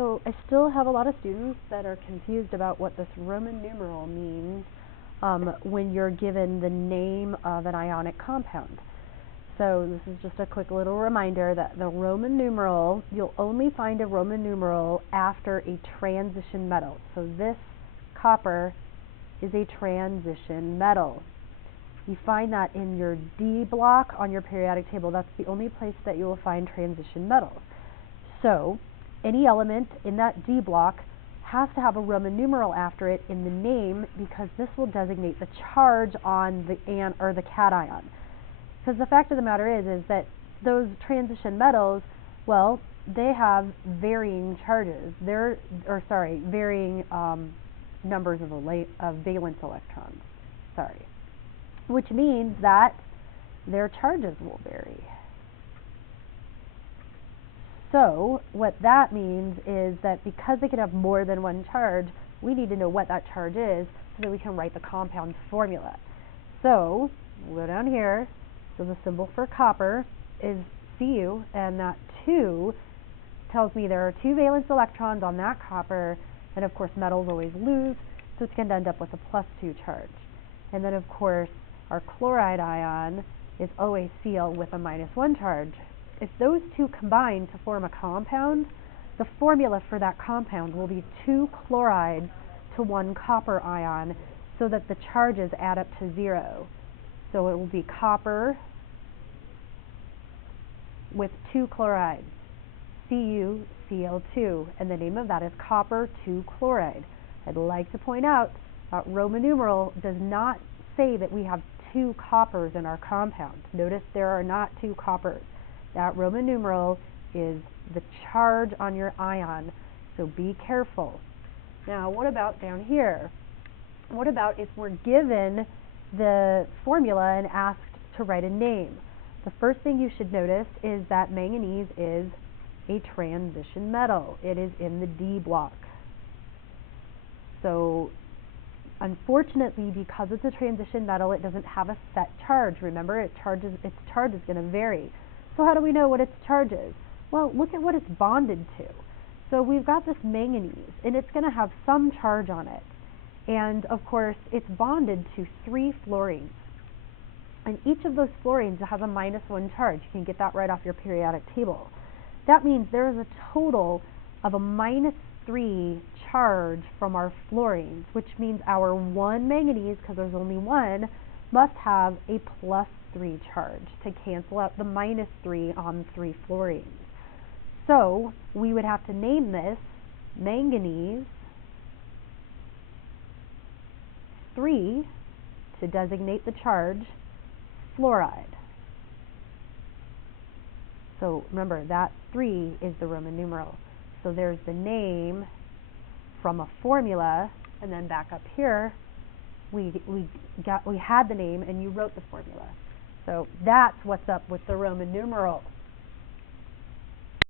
So I still have a lot of students that are confused about what this Roman numeral means when you're given the name of an ionic compound. So this is just a quick little reminder that the Roman numeral, you'll only find a Roman numeral after a transition metal. So this copper is a transition metal. You find that in your D block on your periodic table. That's the only place that you will find transition metals. So any element in that D block has to have a Roman numeral after it in the name, because this will designate the charge on the the cation. Because the fact of the matter is that those transition metals, well, they have varying charges. Varying numbers of valence electrons. Which means that their charges will vary. So what that means is that because they can have more than one charge, we need to know what that charge is so that we can write the compound formula. So we'll go down here. So the symbol for copper is Cu, and that 2 tells me there are 2 valence electrons on that copper, and of course metals always lose, so it's going to end up with a +2 charge. And then of course our chloride ion is always Cl with a -1 charge. If those two combine to form a compound, the formula for that compound will be 2 chlorides to 1 copper ion, so that the charges add up to 0. So it will be copper with 2 chlorides, CuCl2, and the name of that is copper 2 chloride. I'd like to point out that Roman numeral does not say that we have 2 coppers in our compound. Notice there are not 2 coppers. That Roman numeral is the charge on your ion, so be careful. Now, what about down here? What about if we're given the formula and asked to write a name? The first thing you should notice is that manganese is a transition metal. It is in the D block. So unfortunately, because it's a transition metal, it doesn't have a set charge. Remember, its charge is going to vary. So how do we know what its charge is? Well, look at what it's bonded to. So we've got this manganese, and it's going to have some charge on it. And of course, it's bonded to 3 fluorines. And each of those fluorines has a -1 charge. You can get that right off your periodic table. That means there is a total of a -3 charge from our fluorines, which means our 1 manganese, because there's only 1, must have a +3 charge to cancel out the -3 on 3 fluorines. So we would have to name this manganese 3 to designate the charge fluoride. So remember, that 3 is the Roman numeral. So there's the name from a formula, and then back up here we had the name and you wrote the formula. So that's what's up with the Roman numeral.